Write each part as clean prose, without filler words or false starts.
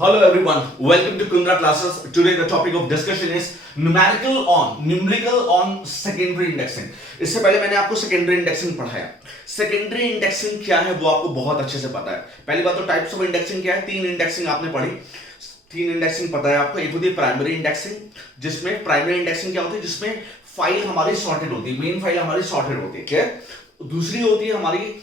Hello everyone, welcome to Kundra classes. Today the topic of discussion is numerical on secondary indexing. इससे पहले मैंने आपको secondary indexing पढ़ाया. Secondary indexing क्या है वो आपको बहुत अच्छे से पता है. पहली बात तो types of indexing क्या है, तीन indexing आपने पढ़ी. तीन इंडेक्सिंग पता है आपको. एक होती है प्राइमरी इंडेक्सिंग, जिसमें प्राइमरी इंडेक्सिंग क्या होती है, जिसमें फाइल हमारी सॉर्टेड होती है, मेन फाइल हमारी सॉर्टेड होती है. क्या दूसरी होती है हमारी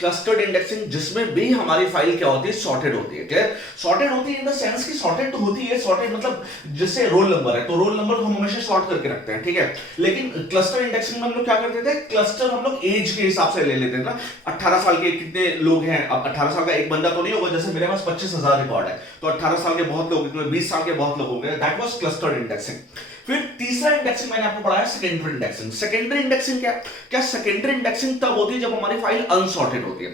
क्लस्टर्ड इंडेक्सिंग, जिसमें भी हमारी फाइल क्या होती है, सॉर्टेड होती है. क्लियर? सॉर्टेड होती है इन द सेंस कि सॉर्टेड तो होती है, सॉर्टेड मतलब जैसे रोल नंबर है तो रोल नंबर को हम हमेशा सॉर्ट करके रखते हैं, ठीक है. लेकिन क्लस्टर इंडेक्सिंग में हम लोग क्या करते थे, क्लस्टर हम लोग एज के हिसाब से ले लेते थे ना. 18 साल के कितने लोग हैं, अब 18 साल का एक बंदा तो नहीं होगा, जैसे मेरे पास 25,000 रिकॉर्ड है तो 18 साल के बहुत लोग, 20 साल के बहुत लोग होंगे. That was clustered indexing. फिर तीसरा इंडेक्सिंग मैंने आपको पढ़ाया सेकेंडरी इंडेक्सिंग. सेकेंडरी इंडेक्सिंग क्या सेकेंडरी इंडेक्सिंग तब होती है जब हमारी फाइल अनसॉर्टेड होती है.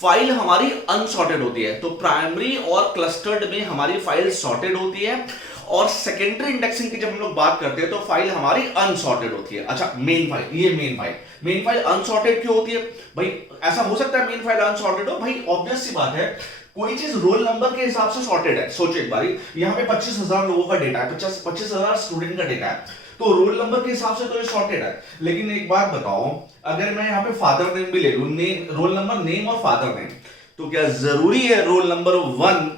फाइल हमारी अनसॉर्टेड होती है तो प्राइमरी और क्लस्टर्ड में हमारी फाइल सॉर्टेड होती है, और सेकेंडरी इंडेक्सिंग की जब हम लोग बात करते हैं तो फाइल हमारी अनसॉर्टेड होती है. अच्छा, मेन फाइल, ये मेन फाइल अनसॉर्टेड क्यों होती है भाई? ऐसा हो सकता है मेन फाइल अनसॉर्टेड हो भाई, ऑब्वियस सी बात है. कोई चीज रोल नंबर के हिसाब से सॉर्टेड है. सोचो एक बारी, यहाँ पे 25,000 लोगों का डेटा है, 25,000 स्टूडेंट का डेटा है, तो रोल नंबर के हिसाब से तो ये सॉर्टेड है. लेकिन एक बात बताओ, अगर मैं यहाँ पे फादर नेम भी ले लूं, रोल नंबर, नेम और फादर नेम, तो क्या जरूरी है रोल नंबर 1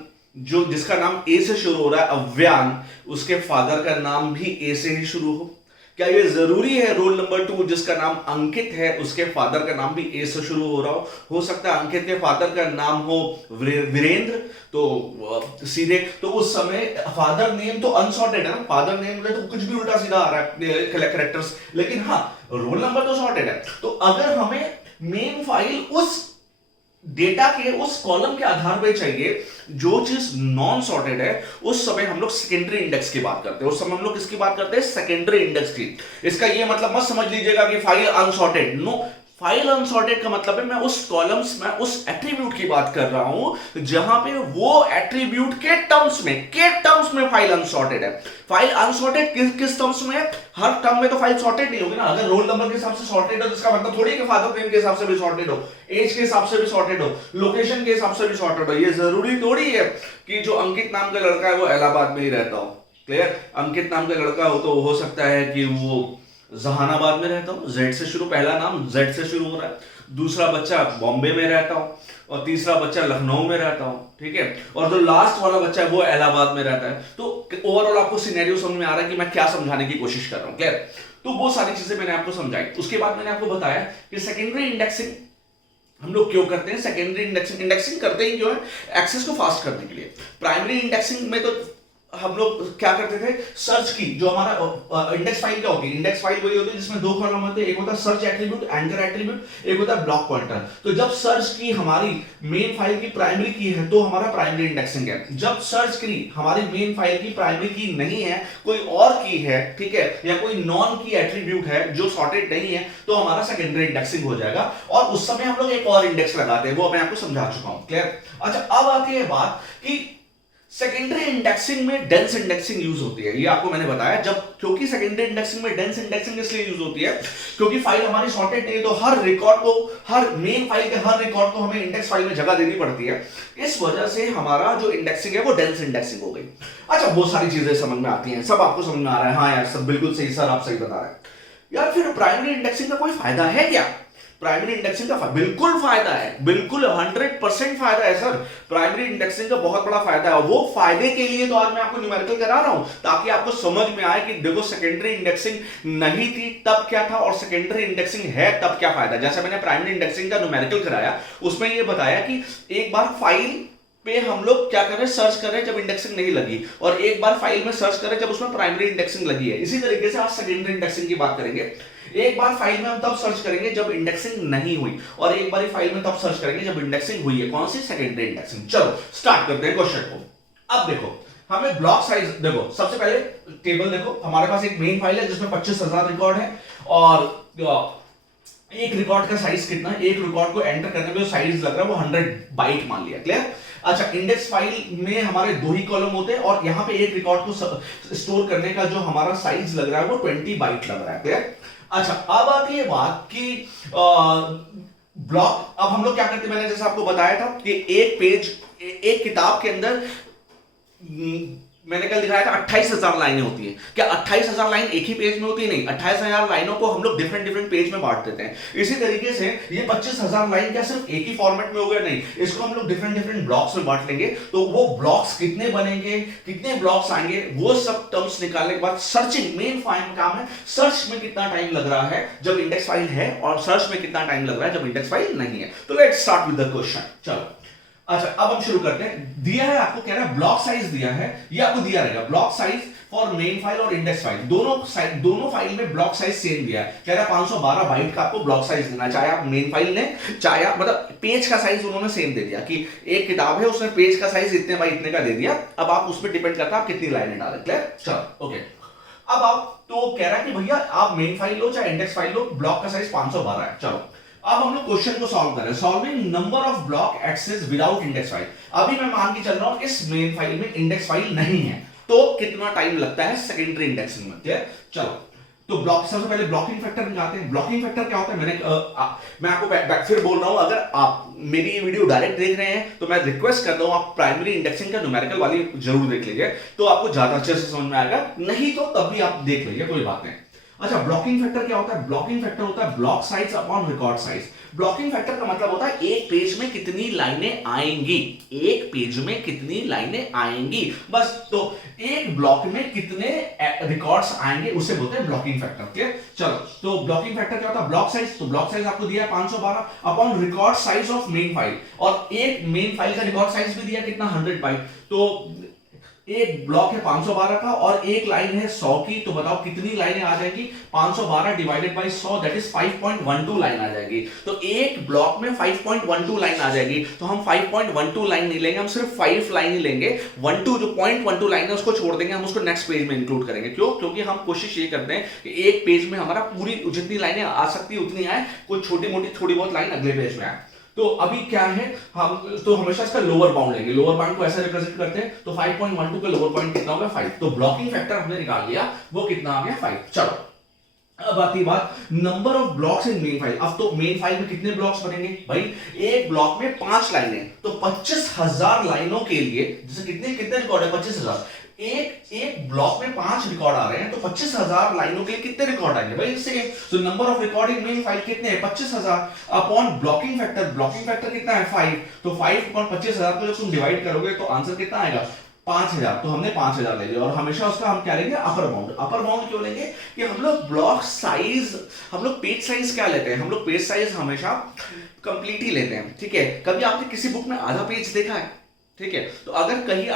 जो जिसका नाम ए से शुरू हो रहा है, अव्यान, उसके फादर का नाम भी ए से ही शुरू हो? क्या ये जरूरी है रोल नंबर 2 जिसका नाम अंकित है, उसके फादर का नाम भी ए से शुरू हो रहा हो सकता है अंकित के फादर का नाम हो वीरेंद्र, तो सीधे तो उस समय फादर नेम तो अनसॉर्टेड है ना, फादर नेम में तो कुछ भी उल्टा सीधा आ रहा है कैरेक्टर्स, लेकिन हाँ रोल नंबर तो सॉर्टेड है. तो अगर हमें मेन फाइल उस डेटा के उस कॉलम के आधार पर चाहिए जो चीज नॉन सॉर्टेड है, उस समय हम लोग सेकेंडरी इंडेक्स की बात करते हैं. उस समय हम लोग किसकी बात करते हैं, सेकेंडरी इंडेक्स की. इसका ये मतलब मत समझ लीजिएगा कि file unsorted, no. File unsorted का मतलब है मैं उस कॉलम्स में उस एट्रीब्यूट की बात कर रहा हूं जहां पे वो एट्रीब्यूट के टर्म्स में फाइल अनसॉर्टेड है. फाइल अनसॉर्टेड किस टर्म्स में है? हर टर्म में तो फाइल सॉर्टेड नहीं होगी ना. अगर रोल नंबर के हिसाब से सॉर्टेड है तो इसका मतलब थोड़ी कि फादर नेम के हिसाब से भी सॉर्टेड हो, एज के हिसाब से भी सॉर्टेड हो, लोकेशन के हिसाब से भी सॉर्टेड हो. ये जरूरी थोड़ी है कि जो अंकित नाम का लड़का है वो इलाहाबाद में ही रहता हो. क्लियर? अंकित नाम का लड़का हो तो हो सकता है कि वो जहानाबाद में रहता हूं, जेड से शुरू, पहला नाम जेड से शुरू हो रहा है. दूसरा बच्चा बॉम्बे में रहता हूं, और तीसरा बच्चा लखनऊ में रहता हूं, ठीक है, और जो लास्ट वाला बच्चा है वो इलाहाबाद में रहता है. तो ओवरऑल आपको सिनेरियो समझ में आ रहा है कि मैं क्या समझाने की कोशिश कर रहा हूं. क्लियर? तो वो सारी चीजें मैंने आपको समझाई. उसके बाद मैंने आपको बताया कि सेकेंडरी इंडेक्सिंग हम लोग क्यों करते हैं. सेकेंडरी इंडेक्सिंग करते ही क्यों है? एक्सेस को फास्ट करने के लिए. प्राइमरी इंडेक्सिंग में तो हम लोग क्या करते थे, सर्च की जो हमारा इंडेक्स फाइल क्या होगी, इंडेक्स फाइल वही होती है जिसमें दो कॉलम होते हैं, एक होता है सर्च एट्रीब्यूट, एंकर एट्रीब्यूट, एक होता है ब्लॉक पॉइंटर. तो जब सर्च की हमारी मेन फाइल की प्राइमरी की है तो हमारा प्राइमरी इंडेक्सिंग है. जब सर्च की हमारी मेन फाइल की प्राइमरी की नहीं है, कोई और की है, ठीक है, या कोई नॉन की एट्रीब्यूट है जो सॉर्टेड नहीं है, तो हमारा सेकेंडरी इंडेक्सिंग हो जाएगा. और उस समय हम लोग एक और इंडेक्स लगाते हैं, वो मैं आपको समझा चुका हूं. क्लियर? अच्छा, अब आती है बात कि सेकेंडरी इंडेक्सिंग में डेंस इंडेक्सिंग यूज होती है. ये आपको मैंने बताया, जब क्योंकि सेकेंडरी इंडेक्सिंग में डेंस इंडेक्सिंग इसलिए यूज होती है क्योंकि फाइल हमारी सॉर्टेड नहीं है, तो हर रिकॉर्ड को, हर मेन फाइल के हर रिकॉर्ड को हमें इंडेक्स फाइल में जगह देनी पड़ती है. इस वजह से हमारा जो इंडेक्सिंग है वो डेंस इंडेक्सिंग हो गई. अच्छा, बहुत सारी चीजें समझ में आती हैं, सब आपको समझ में आ रहा है? हाँ यार, सब बिल्कुल सही सर, आप सही बता रहे हैं. यार फिर प्राइमरी इंडेक्सिंग का कोई फायदा है क्या? प्राइमरी इंडेक्सिंग का बिल्कुल फायदा है, बिल्कुल 100% फायदा है सर. प्राइमरी इंडेक्सिंग का बहुत बड़ा फायदा है. वो फायदे के लिए तो आज मैं आपको न्यूमेरिकल करा रहा हूं ताकि आपको समझ में आए कि देखो सेकेंडरी इंडेक्सिंग नहीं थी तब क्या था, और सेकेंडरी इंडेक्सिंग है तब क्या फायदा. जैसे मैंने प्राइमरी इंडेक्सिंग का न्यूमेरिकल कराया, उसमें ये बताया कि एक बार फाइल पे हम लोग क्या करें, सर्च करें जब इंडेक्सिंग नहीं लगी, और एक बार फाइल में सर्च करें जब उसमें प्राइमरी इंडेक्सिंग लगी है. इसी तरीके से आज सेकेंडरी इंडेक्सिंग की बात करेंगे. एक बार फाइल में हम तब सर्च करेंगे जब इंडेक्सिंग नहीं हुई, और एक बार फाइल में तब सर्च करेंगे जब इंडेक्सिंग हुई है. कौन सी? Secondary indexing. चलो स्टार्ट करते हैं क्वेश्चन को. अब देखो, हमें ब्लॉक साइज देखो, सबसे पहले टेबल देखो. हमारे पास एक मेन फाइल है जिसमें 25,000 रिकॉर्ड है, और एक रिकॉर्ड का साइज कितना है, एक रिकॉर्ड को एंटर करने में जो साइज लग रहा है वो 100 बाइट मान लिया. क्लियर? अच्छा, इंडेक्स फाइल में हमारे दो ही कॉलम होते हैं, और यहां पे एक रिकॉर्ड को स्टोर करने का जो हमारा साइज लग रहा है वो 20 बाइट लग रहा है. क्लियर? अच्छा, अब आती है बात कि ब्लॉक. अब हम लोग क्या करते हैं, मैंने जैसे आपको बताया था कि एक पेज, एक किताब के अंदर मैंने कल दिखाया था 28,000 लाइनें होती हैं। क्या 28,000 लाइन एक ही पेज में होती है? नहीं, 28,000 लाइनों को हम लोग डिफरेंट डिफरेंट पेज में बांट देते हैं। इसी तरीके से ये 25,000 लाइन क्या सिर्फ एक ही फॉर्मेट में हो गया? नहीं, इसको हम लोग डिफरेंट डिफरेंट ब्लॉक्स में बांट लेंगे। तो वो ब्लॉक्स कितने बनेंगे, कितने ब्लॉक्स आएंगे, वो सब टर्म्स निकालने के बाद सर्चिंग मेन फाइल काम है। सर्च में कितना टाइम लग रहा है जब इंडेक्स फाइल है, और सर्च में कितना टाइम लग रहा है जब इंडेक्स फाइल नहीं है। तो let's start with the question. चलो, अच्छा अब हम शुरू करते हैं। दिया है आपको, कह रहा है ब्लॉक साइज दिया है, ये आपको दिया रहेगा block size for main file और इंडेक्स फाइल, दोनों फाइल में ब्लॉक साइज सेम दिया है। कह रहा है 512 बाइट का आपको ब्लॉक साइज देना, चाहे आप मेन फाइल ने, चाहे आप मतलब पेज का साइज उन्होंने सेम दे दिया कि एक किताब है उसमें पेज का साइज इतने बाई इतने का दे दिया। अब आप उसमें डिपेंड करता है आप कितनी लाइनें डालें। क्लियर? चलो ओके। अब आप तो कह रहा है कि भैया आप मेन फाइल लो चाहे इंडेक्स फाइल लो, ब्लॉक का साइज 512 है। चलो अब हम लोग क्वेश्चन को सॉल्व कर रहे हैं। Solving number of block access without index file. अभी मैं मान के चल रहा हूं इस मेन फाइल में इंडेक्स फाइल नहीं है, तो कितना टाइम लगता है सेकेंडरी इंडेक्सिंग में। क्लियर? चलो तो ब्लॉक, सबसे पहले ब्लॉकिंग फैक्टर निकालते हैं। ब्लॉकिंग फैक्टर क्या होता है? मैं आपको फिर बोल रहा हूं, अगर आप मेरी ये वीडियो डायरेक्ट देख रहे हैं तो मैं रिक्वेस्ट करता हूं आप प्राइमरी इंडेक्सिंग का न्यूमेरिकल वाली जरूर देख लीजिए, तो आपको ज्यादा अच्छे से समझ में आएगा। नहीं तो तब भी आप देख लीजिए, कोई बात नहीं। अच्छा, ब्लॉकिंग फैक्टर क्या होता है? ब्लॉकिंग फैक्टर होता है block size upon record size. Blocking factor का मतलब होता है एक पेज में कितनी लाइनें आएंगी, एक पेज में कितनी लाइनें आएंगी, बस। तो एक ब्लॉक में कितने रिकॉर्ड्स आएंगे उसे बोलते हैं ब्लॉकिंग फैक्टर। क्लियर? चलो, तो ब्लॉकिंग फैक्टर क्या होता है? ब्लॉक साइज, तो ब्लॉक साइज आपको दिया है 512 upon record size of main file, और एक मेन फाइल का रिकॉर्ड साइज भी दिया कितना, 100 बाइट। तो एक ब्लॉक है 512 का और एक लाइन है 100 की, तो बताओ कितनी लाइनें आ जाएगी? 512 divided by 100 that is 5.12 line आ जाएगी। तो एक ब्लॉक में 5.12 लाइन आ जाएगी। तो हम 5.12 लाइन नहीं लेंगे, हम सिर्फ 5 लाइन ही लेंगे। 12 जो 0.12 लाइन है उसको छोड़ देंगे, हम उसको नेक्स्ट पेज में इंक्लूड करेंगे। क्यों? क्योंकि हम कोशिश ये करते हैं कि एक पेज में हमारा पूरी जितनी लाइनें आ सकती है उतनी आए, कोई छोटी मोटी थोड़ी बहुत लाइन अगले पेज में आए। तो अभी क्या है, हम तो हमेशा इसका लोअर बाउंड लेंगे। लोअर बाउंड को ऐसे रिप्रेजेंट करते हैं, तो 5.12 का लोअर बाउंड कितना होगा? 5। तो ब्लॉकिंग फैक्टर हमने निकाल लिया, वो कितना आ गया? 5। चलो अब आती बात number of blocks in main file. अब तो मेन फाइल में कितने ब्लॉक्स बनेंगे भाई? एक ब्लॉक में 5 लाइनें, तो 25,000 लाइनों के लिए, जैसे कितने कितने रिकॉर्ड है? 25,000। एक ब्लॉक में 5 रिकॉर्ड आ रहे हैं, तो 25,000 लाइनों के लिए कितने रिकॉर्ड आएंगे भाई? इससे तो number of record in main file कितने हैं? 25,000 upon blocking factor. Blocking factor कितना है? 5। तो 5 अपॉन 25,000 को जब तुम डिवाइड करोगे तो आंसर कितना आएगा? 5,000। तो हमने 5,000 ले लिया, और हमेशा उसका हम क्या लेंगे? Upper bound. अपर बाउंड क्यों लेंगे? कि हम लोग ब्लॉक साइज, हम लोग पेज साइज क्या लेते हैं? हम लोग पेज साइज हमेशा कंप्लीट ही लेते हैं। ठीक है? कभी आपने किसी बुक में आधा पेज देखा है? ठीक है, तो अगर आपका ये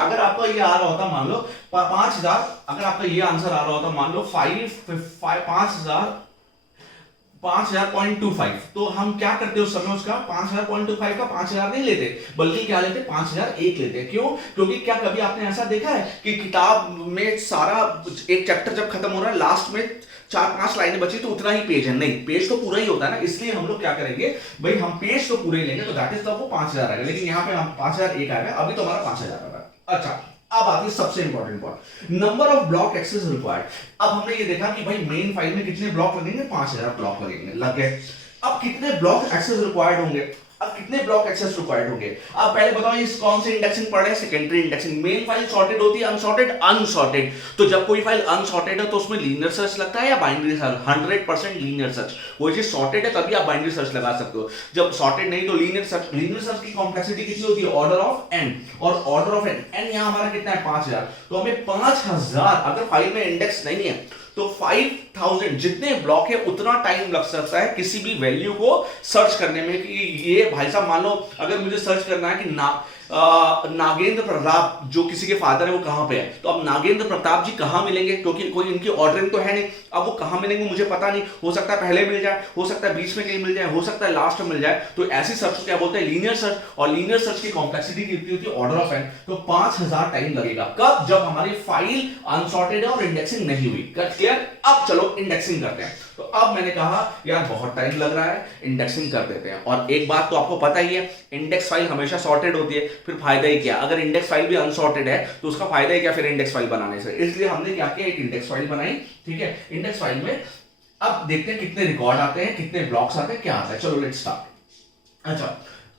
आ रहा होता, मान लो 5,000, अगर आपका ये आंसर आ रहा होता, मान लो 5,000.25, तो हम क्या करते उस समय? उसका 5,000.25 का 5,000 नहीं लेते, बल्कि क्या लेते? 5,001 लेते। क्यों? क्योंकि क्या कभी आपने ऐसा देखा है कि किताब में सारा एक चैप्टर जब खत्म हो रहा है, लास्ट में 4-5 लाइनें बची तो उतना ही पेज है? नहीं, पेज तो पूरा ही होता है ना। इसलिए हम लोग क्या करेंगे भाई, हम पेज तो पूरे ही लेंगे, तो दैट इज तब वो 5,000 आएगा। लेकिन यहाँ पे हम 5,001 आएगा, अभी तो हमारा 5,000 आ रहा है। अच्छा, अब आती है सबसे important part, number of block access required. अब हमने ये देखा कि भाई मेन फाइल में कितने ब्लॉक लगेंगे? 5,000 ब्लॉक लगेंगे, लग गए। अब कितने ब्लॉक एक्सेस रिक्वायर्ड होंगे? अब कितने ब्लॉक एक्सेस रिक्वायर्ड होंगे? अब पहले बताओ इस कौन से इंडेक्सिंग पढ़ रहे हैं? Secondary indexing. Main file sorted होती है, अनसॉर्टेड? अनसॉर्टेड। तो जब कोई फाइल अनसॉर्टेड है तो उसमें लीनियर सर्च लगता है या बाइनरी सर्च? 100% linear search. कोई चीज सॉर्टेड है तभी आप बाइनरी सर्च लगा सकते हो, जब सॉर्टेड नहीं तो लीनियर सर्च। लीनियर सर्च की कॉम्प्लेक्सिटी कितनी होती है? ऑर्डर ऑफ n, और ऑर्डर ऑफ n यहां हमारा कितना है? 5,000। तो हमें 5,000, अगर फाइल में इंडेक्स नहीं है तो 5,000 जितने ब्लॉक है उतना टाइम लग सकता है किसी भी वैल्यू को सर्च करने में। कि ये भाई साहब, मान लो अगर मुझे सर्च करना है कि नागेंद्र प्रताप जो किसी के फादर है वो कहां पे है, तो अब नागेंद्र प्रताप जी कहां मिलेंगे? क्योंकि कोई इनकी ऑर्डरिंग तो है नहीं। अब वो कहां मिलेंगे मुझे पता नहीं, हो सकता है पहले मिल जाए, हो सकता है बीच में कहीं मिल जाए, हो सकता है लास्ट में मिल जाए। तो ऐसी सर्च को क्या बोलते हैं? Linear search. और लीनियर सर्च की कॉम्प्लेक्सिटी कितनी होती है? Order of n। तो 5,000 टाइम लगेगा। कब? जब हमारी फाइल अनसॉर्टेड है और इंडेक्सिंग नहीं हुई। क्लियर? अब चलो इंडेक्सिंग करते हैं। तो अब मैंने कहा यार बहुत टाइम लग रहा है, इंडेक्सिंग कर देते हैं। और एक बात तो आपको पता ही है, इंडेक्स फाइल हमेशा सॉर्टेड होती है, फिर फायदा ही क्या? अगर इंडेक्स फाइल भी अनसॉर्टेड है तो उसका फायदा ही क्या फिर इंडेक्स फाइल बनाने से? इसलिए हमने क्या किया, एक इंडेक्स फाइल बनाई। ठीक है, इंडेक्स फाइल में अब देखते हैं कितने रिकॉर्ड आते हैं, कितने ब्लॉक्स आते हैं, क्या आता है। चलो लेट्स स्टार्ट। अच्छा,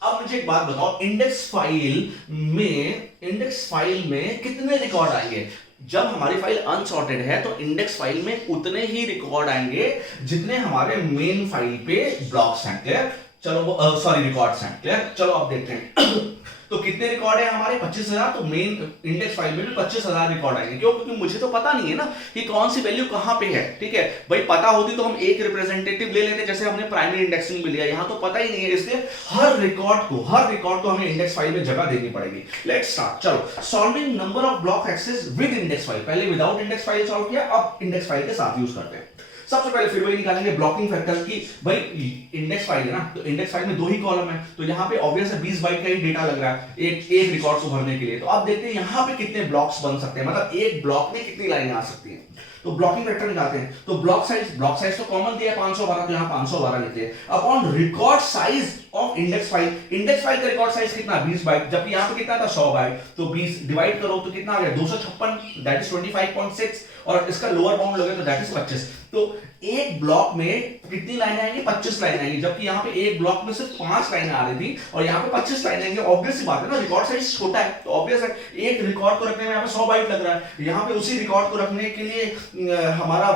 अब मुझे एक बात बताओ, इंडेक्स फाइल में कितने रिकॉर्ड आएंगे? जब हमारी फाइल अनसॉर्टेड है तो इंडेक्स फाइल में उतने ही रिकॉर्ड आएंगे जितने हमारे मेन फाइल पे ब्लॉक्स हैं। क्लियर? चलो सॉरी रिकॉर्ड्स हैं। क्लियर? चलो अब देखते हैं तो कितने रिकॉर्ड है हमारे 25,000। तो मेन इंडेक्स फाइल में भी 25,000 रिकॉर्ड आएंगे। क्यों? क्योंकि मुझे तो पता नहीं है ना कि कौन सी वैल्यू कहां पे है। ठीक है भाई, पता होती तो हम एक रिप्रेजेंटेटिव ले लेते, जैसे हमने प्राइमरी इंडेक्सिंग में लिया। यहां तो पता ही नहीं है, इसलिए हर रिकॉर्ड को हमें इंडेक्स फाइल में जगह देनी पड़ेगी। Let's start. चलो, solving number of block access with index file. पहले विदाउट इंडेक्स फाइल सॉल्व किया, अब इंडेक्स फाइल के साथ यूज करते हैं। सबसे पहले फिर वही निकालेंगे ब्लॉकिंग फैक्टर की। भाई इंडेक्स फाइल है ना, तो इंडेक्स फाइल में 2 ही कॉलम है, तो यहाँ पे ऑब्वियस है 20 बाइट का ही डेटा लग रहा है एक रिकॉर्ड को भरने के लिए। तो अब देखते हैं यहाँ पे कितने ब्लॉक्स बन सकते हैं, मतलब एक ब्लॉक में कितनी लाइनें आ सकती हैं। तो ब्लॉकिंग फैक्टर निकालते हैं। तो ब्लॉक साइज तो कॉमन दिया है 512, तो यहाँ 512 लिखते हैं। Upon record size of index file का रिकॉर्ड साइज कितना? 20 बाइट, जबकि यहाँ पे कितना था? 100 बाइट। तो 20 डिवाइड करो तो कितना आ गया? 256, दैट इज 25.6, और इसका लोअर बाउंड लगे तो दैट इज 25। तो एक ब्लॉक में कितनी लाइनें आएंगी? 25 लाइनें आएंगी, जबकि यहाँ पे एक ब्लॉक में सिर्फ 5 लाइनें आ रही थी और यहाँ पे 25 लाइनें आएंगी। ऑब्वियस सी बात है ना, रिकॉर्ड साइज छोटा है तो ऑब्वियस है एक रिकॉर्ड को रखने में यहाँ पे 100 बाइट लग रहा है, यहाँ पे उसी रिकॉर्ड को रखने के लिए हमारा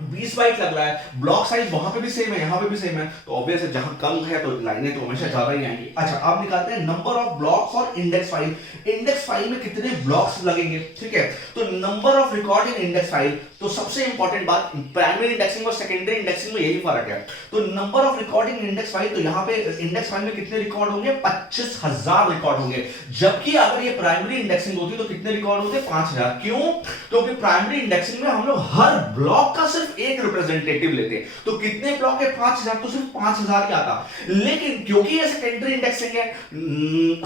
20 बाइट लग रहा है। ब्लॉक साइज वहां पे भी सेम है, यहां पे भी सेम है, तो ऑब्वियस है जहां कम है तो लाइनें तो हमेशा ज्यादा ही आएंगी। अच्छा, अब निकालते हैं number of blocks for index file. Index file में कितने ब्लॉक्स लगेंगे? ठीक है, तो number of record in index file. तो सबसे इंपॉर्टेंट बात, प्राइमरी इंडेक्सिंग और सेकेंडरी इंडेक्सिंग में यही फर्क है। तो number of record in index file, तो यहाँ पे इंडेक्स फाइल में कितने रिकॉर्ड होंगे? 25,000 रिकॉर्ड होंगे, जबकि अगर ये प्राइमरी इंडेक्सिंग होती तो कितने रिकॉर्ड होते? 5,000। क्यों? क्योंकि प्राइमरी इंडेक्सिंग में हम लोग हर ब्लॉक का सिर्फ एक रिप्रेजेंटेटिव लेते, तो कितने ब्लॉक है? 5,000, तो सिर्फ 5,000 ही आता। लेकिन क्योंकि ये सेकेंडरी इंडेक्सिंग है,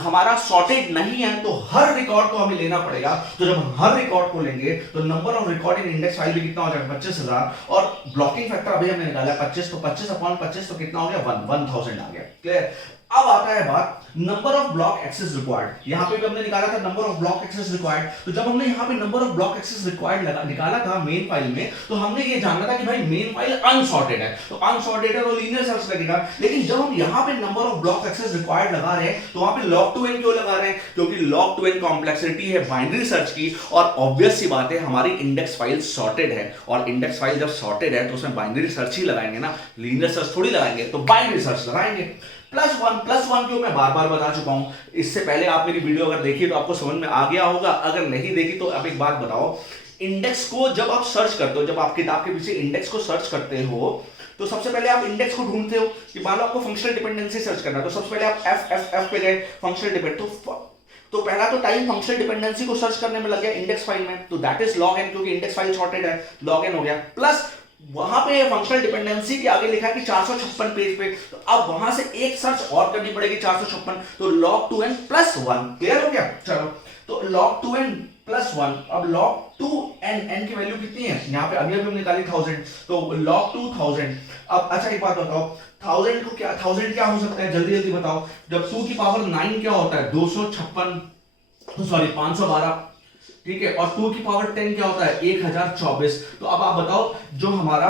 हमारा सॉर्टेड नहीं है, तो हर रिकॉर्ड को हमें लेना पड़ेगा। तो जब हम हर रिकॉर्ड को लेंगे तो number of record in index file भी कितना हो जाएगा? 25,000, और ब्लॉकिंग फैक्टर अभी हमने निकाला 25, तो 25 अपॉन 25 तो कितना हो गया? 1000 आ गया। क्लियर? अब आता है बात number of block access required. यहां पे भी हमने निकाला था number of block access required. तो जब हमने यहां पे number of block access required निकाला था मेन फाइल में, तो हमने ये जानना था कि भाई मेन फाइल अनसॉर्टेड है, तो अनसॉर्टेड है तो लीनियर सर्च लगेगा। लेकिन जब हम यहां पे number of block access required लगा रहे हैं, तो वहां पे log 2n क्यों लगा रहे हैं? क्योंकि log 2n कॉम्प्लेक्सिटी है बाइनरी सर्च की, और ऑब्वियस सी बात है हमारी इंडेक्स फाइल सॉर्टेड है, और इंडेक्स फाइल जब सॉर्टेड है तो उसमें बाइनरी सर्च ही लगाएंगे ना, लीनियर सर्च थोड़ी लगाएंगे, तो बाइनरी सर्च लगाएंगे। +1 क्यों? मैं बार बार बता चुका हूं, इससे पहले आप मेरी वीडियो अगर देखी तो आपको समझ में आ गया होगा, अगर नहीं देखी तो आप एक बात बताओ, इंडेक्स को जब आप सर्च करते हो, जब आप किताब के पीछे इंडेक्स को सर्च करते हो, तो सबसे पहले आप इंडेक्स को ढूंढते हो कि मान लो आपको फंक्शनल डिपेंडेंसी सर्च करना है, तो सबसे पहले आप F पे गए, फंक्शनल डिपेंड, तो पहला तो टाइम फंक्शनल डिपेंडेंसी को सर्च करने में लग गया इंडेक्स फाइल में, तो दैट इज log n, क्योंकि इंडेक्स फाइल सॉर्टेड है, log n हो गया। प्लस वहां पे फंक्शनल डिपेंडेंसी के आगे लिखा है कि 456 पेज पे, तो अब वहां से एक सर्च और करनी पड़ेगी 456, तो log 2n + 1। क्लियर हो गया? चलो, तो log 2n + 1, अब log 2n की वैल्यू कितनी है? यहाँ पे अभी हम निकाली 1000, तो log 2000। अब अच्छा एक बात बताओ, 1000 को क्या 1000 क्या हो सकता है? जल्दी जल्दी बताओ। जब 2 की पावर 9 क्या होता है? 256, सॉरी 512, ठीक है, और 2 की पावर 10 क्या होता है? 1024। तो अब आप बताओ, जो हमारा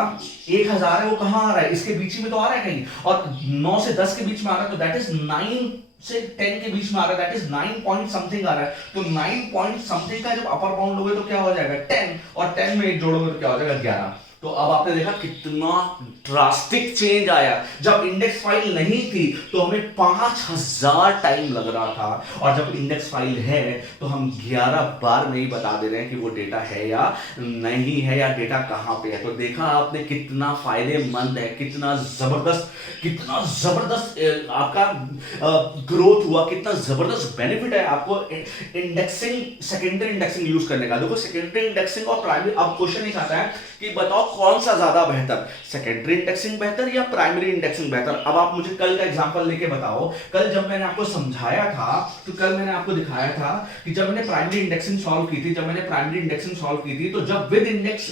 1000 है वो कहां आ रहा है? इसके बीच में तो आ रहा है कहीं, और 9 से 10 के बीच में आ रहा है, तो दैट इज 9 से 10 के बीच में आ रहा है, दैट इज 9 पॉइंट समथिंग आ रहा है। तो 9 पॉइंट समथिंग का जब अपर बाउंड लोगे तो क्या हो जाएगा? 10, और 10 में 1 जोड़ोगे तो क्या हो जाएगा? 11। तो अब आपने देखा कितना ड्रास्टिक चेंज आया। जब इंडेक्स फाइल नहीं थी तो हमें 5000 टाइम लग रहा था, और जब इंडेक्स फाइल है तो हम 11 बार नहीं बता दे रहे हैं कि वो डेटा है या नहीं है, या डेटा कहां पे है। तो देखा आपने कितना फायदेमंद है, कितना जबरदस्त आपका ग्रोथ हुआ, कितना जबरदस्त बेनिफिट है आपको इंडेक्सिंग, सेकेंडरी इंडेक्सिंग यूज करने का। देखो सेकेंडरी इंडेक्सिंग और प्राइमरी, अब क्वेश्चन ही आता है कि बताओ कौन सा ज्यादा बेहतर, सेकेंडरी इंडेक्सिंग बेहतर या प्राइमरी इंडेक्सिंग बेहतर? अब आप मुझे कल का एग्जांपल लेके बताओ। कल जब मैंने आपको समझाया था, तो कल मैंने आपको दिखाया था कि जब मैंने प्राइमरी इंडेक्सिंग सॉल्व की थी, तो जब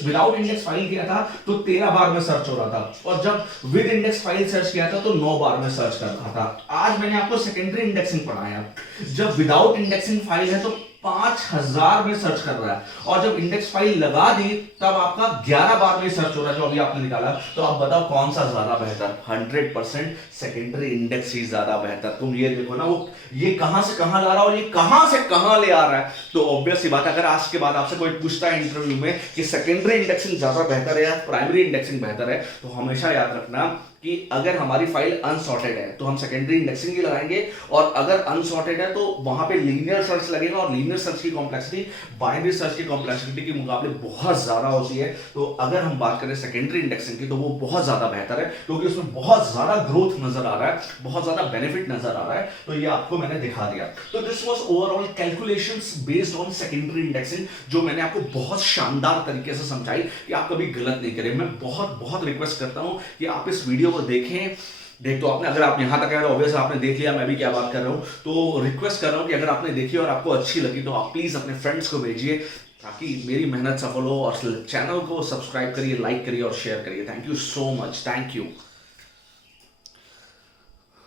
विदाउट इंडेक्स फाइल किया था तो 13 बार में सर्च हो रहा था, और जब विद इंडेक्स फाइल सर्च किया था तो 9 बार में सर्च कर रहा था। आज मैंने आपको सेकेंडरी इंडेक्सिंग पढ़ाया, जब विदाउट इंडेक्सिंग फाइल है तो 5000 में सर्च कर रहा है, और जब इंडेक्स फाइल लगा दी तब आपका 11 बार में सर्च हो रहा है जो अभी आपने निकाला। तो आप बताओ कौन सा ज्यादा बेहतर? 100% सेकेंडरी इंडेक्स ही ज्यादा बेहतर। तुम ये देखो ना, वो ये कहां से कहां ला रहा है और ये कहां से कहां ले आ रहा है। तो ऑब्वियस सी बात है, अगर आज के बाद आपसे कोई पूछता है इंटरव्यू में कि सेकेंडरी इंडेक्सिंग ज्यादा बेहतर है या प्राइमरी इंडेक्सिंग बेहतर है, तो हमेशा याद रखना कि अगर हमारी फाइल अनसॉर्टेड है तो हम सेकेंडरी इंडेक्सिंग ही लगाएंगे, और अगर अनसॉर्टेड है तो वहां पे लीनियर सर्च लगेगा, और लीनियर सर्च की कॉम्प्लेक्सिटी बाइनरी सर्च की कॉम्प्लेक्सिटी के मुकाबले बहुत ज्यादा होती है। तो अगर हम बात करें सेकेंडरी इंडेक्सिंग की तो वो बहुत ज्यादा बेहतर है, क्योंकि उसमें बहुत ज्यादा ग्रोथ नजर आ रहा है, बहुत ज्यादा बेनिफिट नजर आ रहा है। तो ये आपको मैंने दिखा दिया। तो this was overall calculations based on secondary indexing, जो मैंने आपको बहुत शानदार तरीके से समझाई कि आप कभी गलत नहीं करें। मैं बहुत बहुत रिक्वेस्ट करता हूं कि आप इस वीडियो को देखें। देख तो आपने, अगर आप यहां तक आए तो ऑब्वियस आपने देख लिया मैं भी क्या बात कर रहा हूं। तो रिक्वेस्ट कर रहा हूं कि अगर आपने देखी और आपको अच्छी लगी तो आप प्लीज अपने फ्रेंड्स को भेजिए, ताकि मेरी मेहनत सफल हो। और चैनल को सब्सक्राइब करिए, लाइक करिए और शेयर करिए। Thank you so much, thank you.